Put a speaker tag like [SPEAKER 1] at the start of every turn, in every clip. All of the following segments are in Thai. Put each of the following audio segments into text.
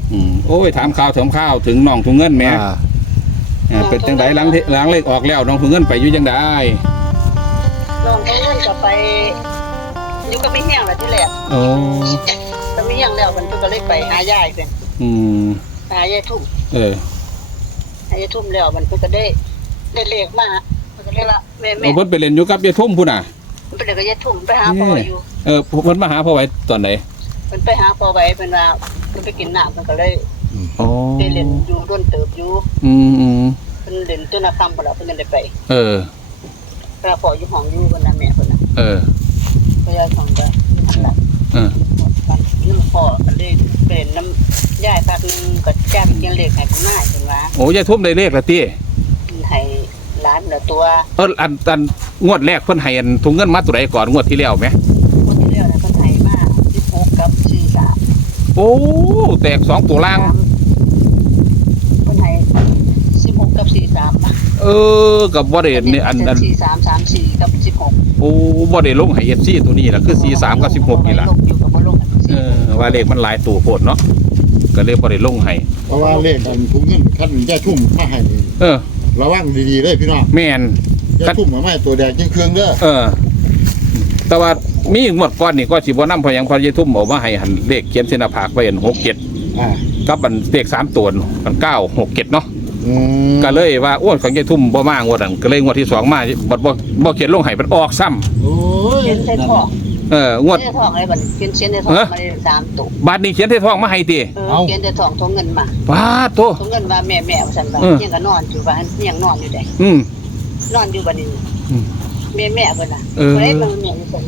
[SPEAKER 1] โอ้ยถามข่าวถึงน้องถุงเงินแม่เป็นจังไดหลังเลขออกแล้วน้องถุงเงินไปอยู่จังได
[SPEAKER 2] น้องถุงเงินก็ไปอยู่กับพี่เฮียงแหละที่แรก
[SPEAKER 1] โอ้
[SPEAKER 2] ก็พี่เฮียงแล้วมันก็เลยไปหายายเพิ่นหายายทุ่มหายายทุ่มแล้วมันก็ได้เลขมามันก็เลยว่าแม่
[SPEAKER 1] เพิ่นไปเล่นอยู่กับยายทุ่มพุ่นน่ะ
[SPEAKER 2] มันเป็นกับยายทุ่มไปหาพ่ออยู่
[SPEAKER 1] เพิ่นมาหาพ่อไว้ตอนไหน
[SPEAKER 2] เพิ่นไปหาพ่อไว้เพิ่นว่าเพิ่นไปกินน้ำมันก็เลยได้เล่นอยู่ด้วนเติบอยู่เพิ่นเล่นจนค่ำพุ่นแล้วเพิ่นได้ไปก็พ่ออยู่ห้องอยู่เพิ่นน่ะแม่เพิ่นน่ะก็ยายของก็นั่นล่ะน้ำพ่อก็เลยเป็นน้ำยายพักนึงก็จ้างเขียนเลขให้ผู้นายเพิ่นว่า
[SPEAKER 1] โอ้ยายทุ่มได้เลขละติ
[SPEAKER 2] ให้ล้านละตัว
[SPEAKER 1] อันงวดแรกเพิ่นให้อันถุงเงินมาตัวใดก่อนงวดที่แล้วมั้ย
[SPEAKER 2] งวดที่แล้วน่ะเพิ่นให้มา16กับ43
[SPEAKER 1] โอ้แตก2ตัวล่าง
[SPEAKER 2] เพิ่นให้16กับ43
[SPEAKER 1] กับบ่ได้นี่อัน
[SPEAKER 2] 43 34กับ16
[SPEAKER 1] โอ้บ่ได้ลงให้ FC ตัวนี้ล่ะคือ43กับ16นี่ล่ะ
[SPEAKER 2] ลงอยู่กับบ่ลง
[SPEAKER 1] ว่าเลขมันหลายตัวโพดเนาะก็เลยบ่ได้ลงให้
[SPEAKER 3] เพราะว่าเลขอันถุงเงินคันแย่ทุ่มมาให้ระวังดีๆเลยพี่น้อง
[SPEAKER 1] แม่น
[SPEAKER 3] แย่ทุ่มมาให้ตัวแดงเครื่องเด้อ
[SPEAKER 1] แต่ว่ามีหมดก่อนนี่ก็สิบ่นำพอหยังพอยายทุ่มเอามาให้หั่นเลขเขียนเส้นหน้าผากไว้อัน67กับอันเลข3ตัวอัน967เนาะก็เลยว่าโอ้ของยายทุ่มบ่มางวดนั้นก็เลยงวดที่2มาบ่เขียนลงให้มันออกซ้ำ
[SPEAKER 3] โอ้ย
[SPEAKER 2] เขียนใส่ท้อง
[SPEAKER 1] งวด
[SPEAKER 2] ใส่ท้องอะไรบัดเขียนใส่ท้องมาได้3ตัว
[SPEAKER 1] บาดนี้เขียนใส่ท้องมาให้ติ
[SPEAKER 2] เขียนใส่ท้องทงเงินมา
[SPEAKER 1] ปาดโต
[SPEAKER 2] ทงเงินว่าแม่ว่าซั่นว่ายังก็นอนอยู่ว่ายังนอนอยู่ได้นอนอยู่บัดนี้แม่เพิ่นน่ะบ่ได้เบิ่งแม่อยู่ซั่น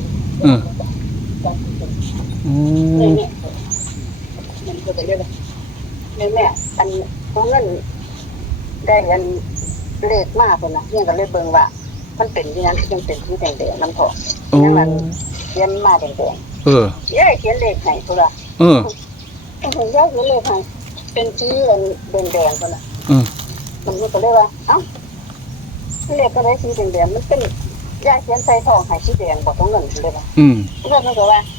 [SPEAKER 2] มันก็จะเรียกว่าแม่อันทงเงินได้อันเลขมากเพิ่นน่ะยังก็เลยเบิ่งว่ามันเป็นที่นั้นยังเป็นที่แดงๆน้ำทองนั่นมันเขียนมาแดงๆยายเขียนเลขให้พุ่นล่ะยายเขียนเลขให้เป็นสีแดงๆพุ่นน่ะมันก็เลยว่าเอ้าเลขก็ได้สีแดงๆมันเป็นยายเขียนใส่ทองให้สีแดงบ่ต้องเงินเลยว่าเงินมันก็ว่า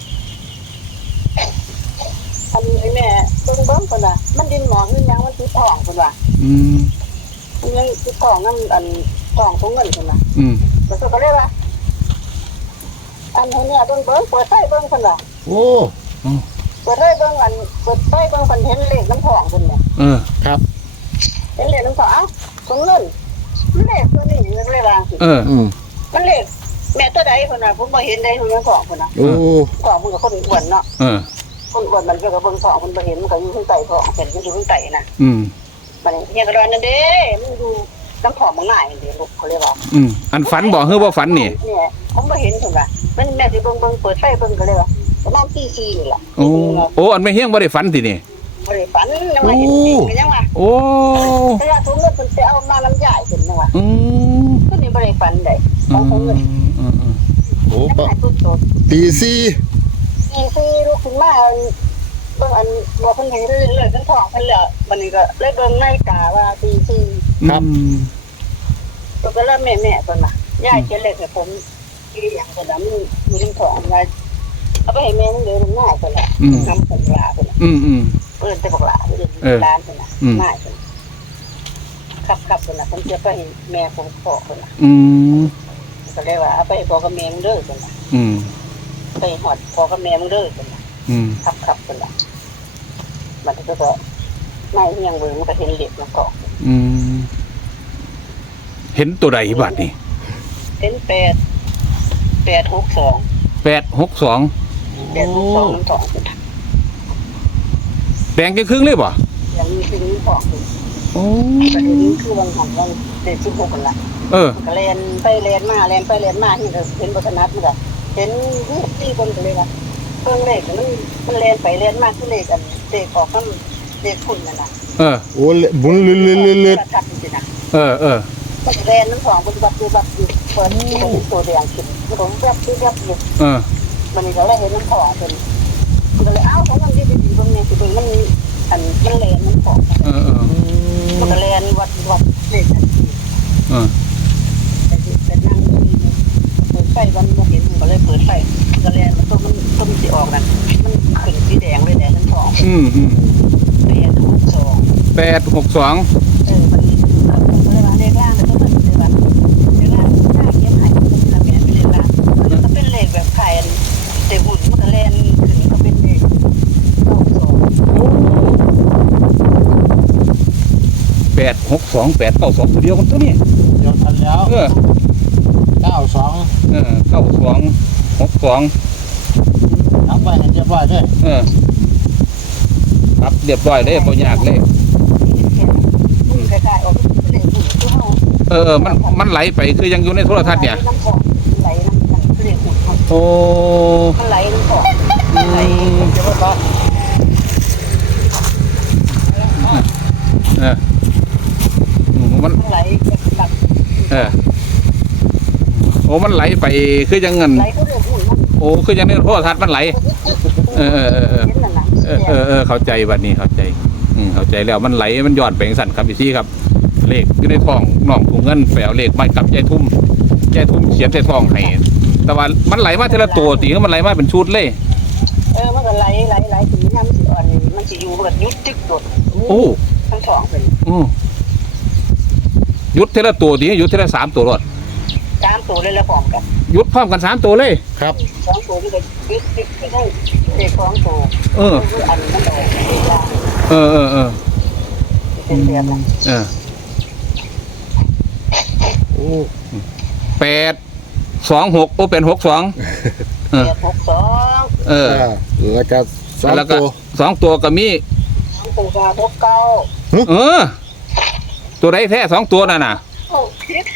[SPEAKER 2] อันนี้แม่เบิ่งพุ่นน่ะมันดินหมองนี่ยังมันสีทองพุ่นว่ามันยังสีทองนำอันทองของเงินพุ่นน่ะแล้วก็เลยว่าอันนี้เนี่ยเบิ่งเปิดไฟเบิ่งพุ่นล่ะ
[SPEAKER 3] โอ้
[SPEAKER 2] เปิดไฟเบิ่งเปิดไฟเบิ่งเพิ่นเห็นเลขน้ำทองพุ่นเนี่ย
[SPEAKER 3] ครับ
[SPEAKER 2] เห็นเลขน้ำทองเอ้าของเงินมันเลขตัวนี้มันเลยว่ามันเลขแม่ตัวใดพุ่นน่ะผมบ่เห็นได้ของยังของพุ่นน่ะ
[SPEAKER 3] โอ้
[SPEAKER 2] ของมันก็คนอ้วนเนาะคนอ้วนมันก็เบิ่งทองมันบ่เห็นมันก็อยู่ข้างใต้ทองเห็นมันอยู่ข้างใต้น่ะมันเนี่ยก็ดอนนั่นเด้มันอยู่น้ำทองมันง่ายเด้ลูกเขาเรียกว่า
[SPEAKER 1] อันฝันบ่ฮือบ่ฝันนี่
[SPEAKER 2] เนี่ยผมบ่เห็นพุ่นน่ะมันแม่สิเบิ่งเปิดไฟเบิ่งก็เลยว่าประมาณตี 4นี่ล่ะ
[SPEAKER 1] โอ้อันไม่เฮียงบ่ได้ฝันตินี่
[SPEAKER 2] บ่ได้ฝันยังว่าเห็นเป็นยังว่า
[SPEAKER 1] โอ้
[SPEAKER 2] แต่ว่าถุงเงินเพิ่นไปเอามาน้ำยายขึ้นจังว่าตัวนี้บ่ได้ฝันได้ของถุงเงิน
[SPEAKER 3] โอ้ปะตี 4
[SPEAKER 2] ลูกขึ้นมาเบิ่งอันบ่เพิ่นเห็นเลยทั้งท้องเพิ่นแล้วบัดนี้ก็เลยเบิ่งในตาว่าตี 4
[SPEAKER 3] ครับ
[SPEAKER 2] ก็แล้วแม่เพิ่นน่ะยายเขียนเลขให้ผมอีหยังก็ดำมีทั้งท้องว่าเอาไปให้แม่มันเด้อมันง่ายเพิ่นล่ะนำผมลาเพิ่นน่ะเอิ้นแต่บอกลาเด้อร้านเพิ่นน่ะง่ายเพิ่นครับเพิ่นน่ะเพิ่นจะไปให้แม่ผมขอเพิ่นน่ะก็เลยว่าเอาไปให้พ่อกับแม่มึงเด้อเพิ่นน่ะไปหอดพ่อกับแม่มึงเด้อเพิ่นน่ะครับเพิ่นน่ะมันก็นายเฮียงเบิ่งมันก็เห็นเลขมาเกาะ
[SPEAKER 1] เห็นตัวใดบัดนี่
[SPEAKER 2] เห็น862น้ำทอง
[SPEAKER 1] แดงครึ่งเลยบ่
[SPEAKER 2] ยังมีสิ่งนี้บอกอยู่ประเด็นคือวันของวันเด็ก16กันละก็เรียนไปเรียนมาที่ก็เห็นบทนัดมันก็เห็นที่คนก็เลยว่าเพิ่งเลขมันเรียนไปเรียนมาคือเลขกันเลขออกมันเลขคุณนั่นน่ะ
[SPEAKER 3] โอ้บุญเลือด
[SPEAKER 2] ทับจริงๆนะมันเรียนน้ำทองปฏิบัติเปิดตัวแดงขึ้นมันก็ยับอยู่มันนี่ก็เลยเห็นน้ำทองเป็นก็เลยของมันดีๆตรงนี้คือมันอันมันเรียนน้ำทองมันก็เรียนวัดเลขกันแต่นั่งเปิดไฟวันมาเห็นมันก็เลยเปิดไฟก็เรียนตัวมันสิออกนั่นมันขึ้นสีแดงเลยแหละน้ำทอง 862
[SPEAKER 1] 862
[SPEAKER 2] มันเวลาเลขล่างมันก็เป็นเลขล่างเลขล่างได้เขียนให้เป็นระเบียบเป็นเลขล่างมันก็เป็นเลขแบบไข่แต่หุ่นมันก็แล่นขึ้นก็เป็นเลข
[SPEAKER 1] 862 892ตัวเดียวกันตัวนี้
[SPEAKER 3] เดียวกันแล้ว 92
[SPEAKER 1] 92 62
[SPEAKER 3] นับไปให้เรียบร้อยเด้อ
[SPEAKER 1] ครับเรียบร้อยเลยบ่ยากเลย
[SPEAKER 2] คล้ายๆออกเป็นเลขหุ่นตัวเฮา
[SPEAKER 1] มันไหลไปคือยังอยู่ในโทรทัศน์เนี่ย
[SPEAKER 2] น้ำของไหลน้ำมันคือเลขหุ่นเฮา
[SPEAKER 1] โอ้
[SPEAKER 2] มันไหลน้ำของไหลเดี๋ยวว่า
[SPEAKER 1] มัน
[SPEAKER 2] ไหลแบบ
[SPEAKER 1] โอ้มันไหลไปคือยังเงิน
[SPEAKER 2] ไหลก็เลขหุ่นมัน
[SPEAKER 1] โอ้คือยังในโทรทัศน์มันไหลเข้าใจบัดนี้เข้าใจเข้าใจแล้วมันไหลมันย้อนไปสั่นครับพี่ซี่ครับเลขอยู่ในท้องน้องถุงเงินแฝวเลขมากับยายทุ่มเขียนใส่ท้องให้แต่ว่ามันไหลมาทีละตัวตีมันไหลมาเป็นชุดเลย
[SPEAKER 2] มันก็ไหลถึงน้ำสิอ่อนมันสิอยู่แบบยุดจึกดด
[SPEAKER 1] โอ้
[SPEAKER 2] ทั้งสองเป็น
[SPEAKER 1] ยุดทีละตัวตียุดทีละ3ตัวรถ
[SPEAKER 2] 3ตัวเลยแล้วพร้อมกัน
[SPEAKER 1] ยุดพร้อมกัน3ตัวเลย
[SPEAKER 3] ครับ
[SPEAKER 2] 2ตัวนี่ก็ยึดติดไปได้เด็ก2ตัวคืออันมันออกเวลาเป็นแบบนั้น
[SPEAKER 3] โอ้
[SPEAKER 1] 826โอ้เป็น62
[SPEAKER 2] 862
[SPEAKER 3] แล้วก็2
[SPEAKER 1] แล้วก็
[SPEAKER 3] ตัว
[SPEAKER 1] 2ตัวก็มี
[SPEAKER 2] 2ตัว69
[SPEAKER 1] ตัวใดแท้2ตัวนั่นน่ะ
[SPEAKER 2] โอ้ผิด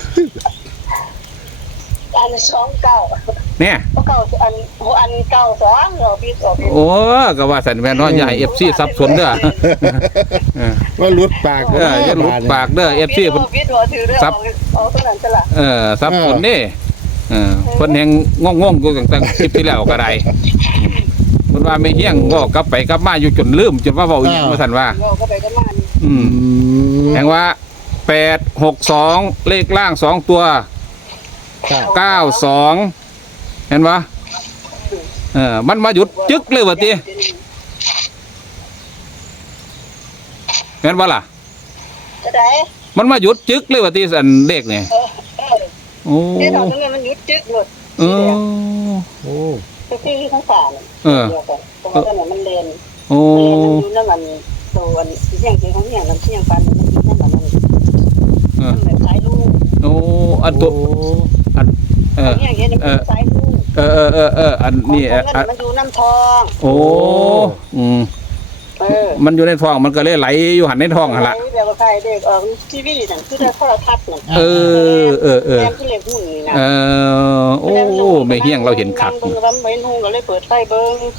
[SPEAKER 2] อัน29
[SPEAKER 1] เนี่ย
[SPEAKER 2] เก้าอัน92เราผิดออก
[SPEAKER 1] โอ้ก็ว่าสันแม่นน้อยใหญ่ FC สับสนเด้อ
[SPEAKER 3] ว่าหลุดปาก
[SPEAKER 1] อย่าหลุดปากเด้อ FC เพิ่น
[SPEAKER 2] ผิดหัวถือเรื่องเอาตรงนั้นซะล่ะ
[SPEAKER 1] สับสนเด้เพิ่นแฮงงงๆอยู่ตั้งคลิปที่แล้วก็ได้เพิ่นว่าไม่เฮี้ยงก็กลับไปกลับมาอยู่จนลืมจนว่าเว้าอีหยังว่าซั่นว่า
[SPEAKER 2] เราก็ไปกันมานี่
[SPEAKER 1] แฮงว่า862เลขล่าง2ตัว92เห็นปะมันมาหยุดจึ๊กเลยวะตีเห็นปะล่ะ
[SPEAKER 2] จะได้
[SPEAKER 1] มันมาหยุดจึ๊กเลยวะตีสันเด็กเนี่ยโอ้
[SPEAKER 2] ที่ตอนนั้นมันยุดจึกหมด
[SPEAKER 1] โอ้
[SPEAKER 2] คือที่ทั้งสามตรงนั้นมันเลน
[SPEAKER 1] โอ้
[SPEAKER 2] มันอยู่นั่นมันตัวเสียงของเสียงน้ำเสียงฟันมันอยู่นั่นมันแบบสายลูก
[SPEAKER 1] โอ้อันตัวอัน
[SPEAKER 2] อย่างเงี้ยมันสายลูก
[SPEAKER 1] อันนี้
[SPEAKER 2] มันอยู่น้ำทอง
[SPEAKER 1] โอ้มันอยู่ในท้องมันก็เลยไหลอยู่หันในท้องหั่นล่ะ
[SPEAKER 2] แบบว่าใครเด็กทีวีนั่นคือโทรทัศน์นั่นแม่คือเล็กหุ่นนี่นะ
[SPEAKER 1] โอ้ไม่เฮี้ยงเราเห็นคัก
[SPEAKER 2] เบิ่งว่าเห็นหุ่นก็เลยเปิดไฟเบิ่ง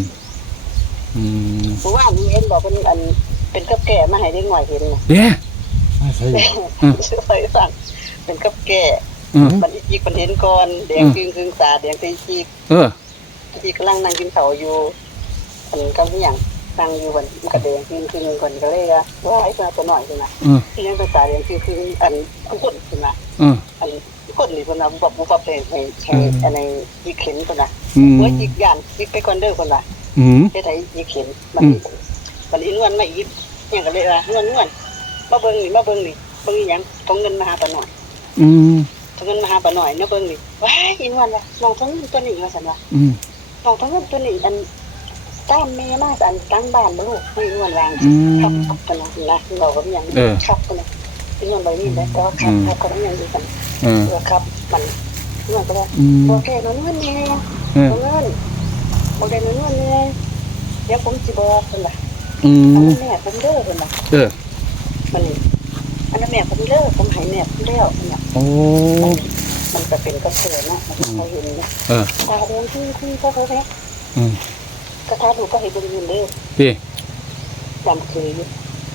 [SPEAKER 2] เพราะว่ามีเห็นบอกเป็นอันเป็นกับแก่มาให้เด็กหน่อยเห็น
[SPEAKER 1] เนี่ย
[SPEAKER 2] ช่วยสั่งเป็นกับแก่มันอีกมันเห็นก่อนแดงครึ่งตาแดงตีจีกที่กำลังนั่งกินข้าวอยู่อันกำลังอย่างนั่งอยู่บนกระแดงครึ่งก่อนก็เลยว่าไอ้ตัวหน่อยใช่ไหมที่ยังตาแดงครึ่งอันคนใช่ไหมอันคนนี่คนน่ะบุบเป็นให้อันในยีเข็นคนน่ะเมื่อยีย่านยีไปก่อนเด้อคนน่ะจะได้ยีเข็นมันอินวนไม่อีกอย่างก็เลยว่านวลมาเบิ่งนี่เบิ่งอย่างต้องเงินมาหาปะหน่อยต้องเงินมาหาปะหน่อยเนาะเบิ่งนี่ว้ายอินวนว่ะน้องต้องเงินตัวนี้ว่าซั่นว่าน้องต้องเงินตัวนี้อันตามแม่มาอันตั้งบ้านบ่ลูกอินวนวางครับปะหน่อยนะเราก็อย่างครับปะหน่อยอินวนบ่นี่ได้ก็ครับก็อย่างนี้กันครับมันอินวนก็ว่าบ่แก่น้องเงินแน่น้องเงินบ่ได้น้องเงินแน่เดี๋ยวผมสิบอกเพิ่นล่ะอันนี้แม่ผมเด้อเพิ่นล่ะมันอันนั้นแม่ผมเลิกผมหายแม่ผมเลี้ยวเนี่ยมันจะเป็นกระเสือนะเขาเห็นนะตาเรียนที่ก็เขาแท้กระทาดูก็เห็นบริเวณเลี้ยว
[SPEAKER 1] พี่
[SPEAKER 2] ดำคืออยู่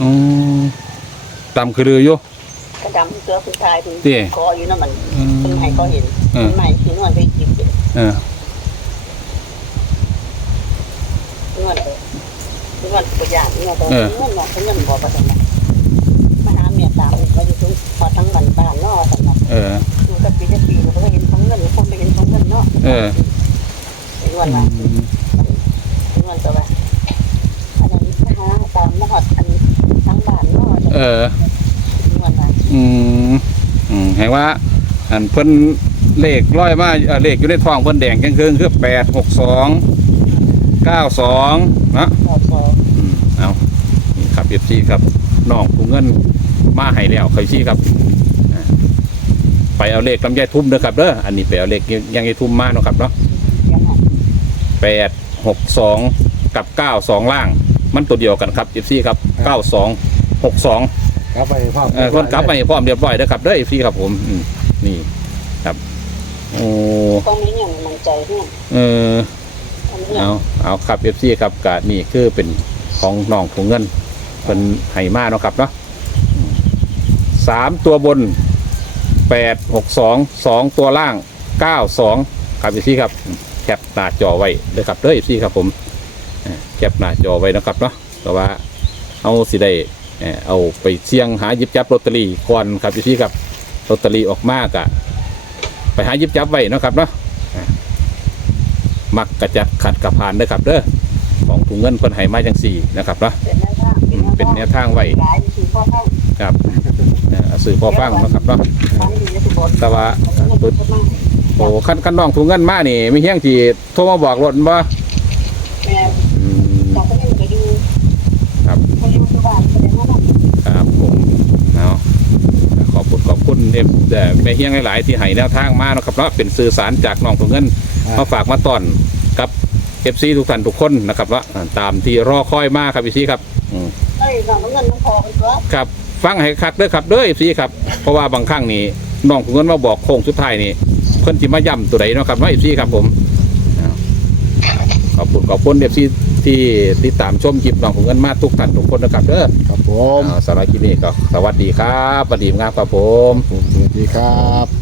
[SPEAKER 1] ดำคือเรืออยู่
[SPEAKER 2] กระดำเสือคุณชายคุณคออยู่นั่นมันเป็นไห้ก็เห็นเป็นไห้ที่นวลไปจีบนวลตัวอย่างนวลตัวเงินเขาเงินบ่ประมาณมาหาเมียสาวว่าอยู่ทุกพอทั้งบ้านนอกสำหรับมันก็ปีมันก็เห็นของเงินคนไปเห็นของเงินเนาะเป็นวันละเป็นวันตัวว่าอันนั้นมาหาตาวันนั้น
[SPEAKER 1] แห่งว่าอันเพิ่นเลขร้อยมาเลขอยู่ในท้องเพิ่นแดงจังคือ86292นะเอานี่ครับ FC ครับน้องผู้เงินมาให้แล้วเคยชี้ครับไปเอาเลขลำไยทุ่มเด้อครับเด้ออันนี้ไปเอาเลขยังไงทุ่มมาเนาะครับเนาะ862กับ92ล่างมันตัวเดียวกันครับ FC ครับ9262
[SPEAKER 3] กลับไปพ่อ
[SPEAKER 1] คนกลับไปพร้อมเรียบร้อยเด้อครับเด้อ FC ครับผมนี่ครับโอ้
[SPEAKER 2] ตรงนี้อย่างมันใจเนี่ย
[SPEAKER 1] เอาครับ FC ครับกะนี่คือเป็นของน้องผู้เงินเป็นไหมาเนาะครับเนาะ3ตัวบน862 2ตัวล่าง92ครับ FC ครับแคปหน้าจอไว้เด้อครับเด้อ FC ครับผมแคปหน้าจอไว้นะครับเนาะแต่ว่าเอาสิได้เอาไปเสี่ยงหาหยิบจับลอตเตอรี่ก่อนครับ FC ครับลอตเตอรี่ออกมากะไปหาหยิบจับไว้นะครับเนาะมักกระจัดขัดกระพานเด้อครับเด้อของถุงเงินคนไห้มาจังสี่นะครับเนาะเป็นแนวทางไว้ครับสื่อพอฟังนะครับเนาะแต่ว่าโอ้ขั้นน้องถุงเงินมานี่ไม่เฮี้ยงที่โทรมาบอกรถบ่ครับครับผมเอาขอบคุณแม่เฮี้ยงหลายๆที่ให้แนวทางมานะครับเนาะเป็นสื่อสารจากน้องถุงเงินมาฝากมาต้อนกับFC ทุกท่านทุกคนนะครับว่าตามที่รอคอยมากครับ FC ครับครับฟังให้คักเด้อครับเด้อ FC ครับเพราะว่าบางครั้งนี่น้องถุงเงินมาบอกโค้งสุดท้ายนี่เพิ่นสิมาย้ำตัวใดเนาะครับว่า FC ครับผมขอบคุณ FC ที่ติดตามชมคลิปน้องถุงเงินมาทุกท่านทุกคนนะครับเด้อ
[SPEAKER 3] ครับผม
[SPEAKER 1] สำหรับคลิปนี้ก็สวัสดีครับสวัสดีงามครับผม
[SPEAKER 3] สวัสดีครับ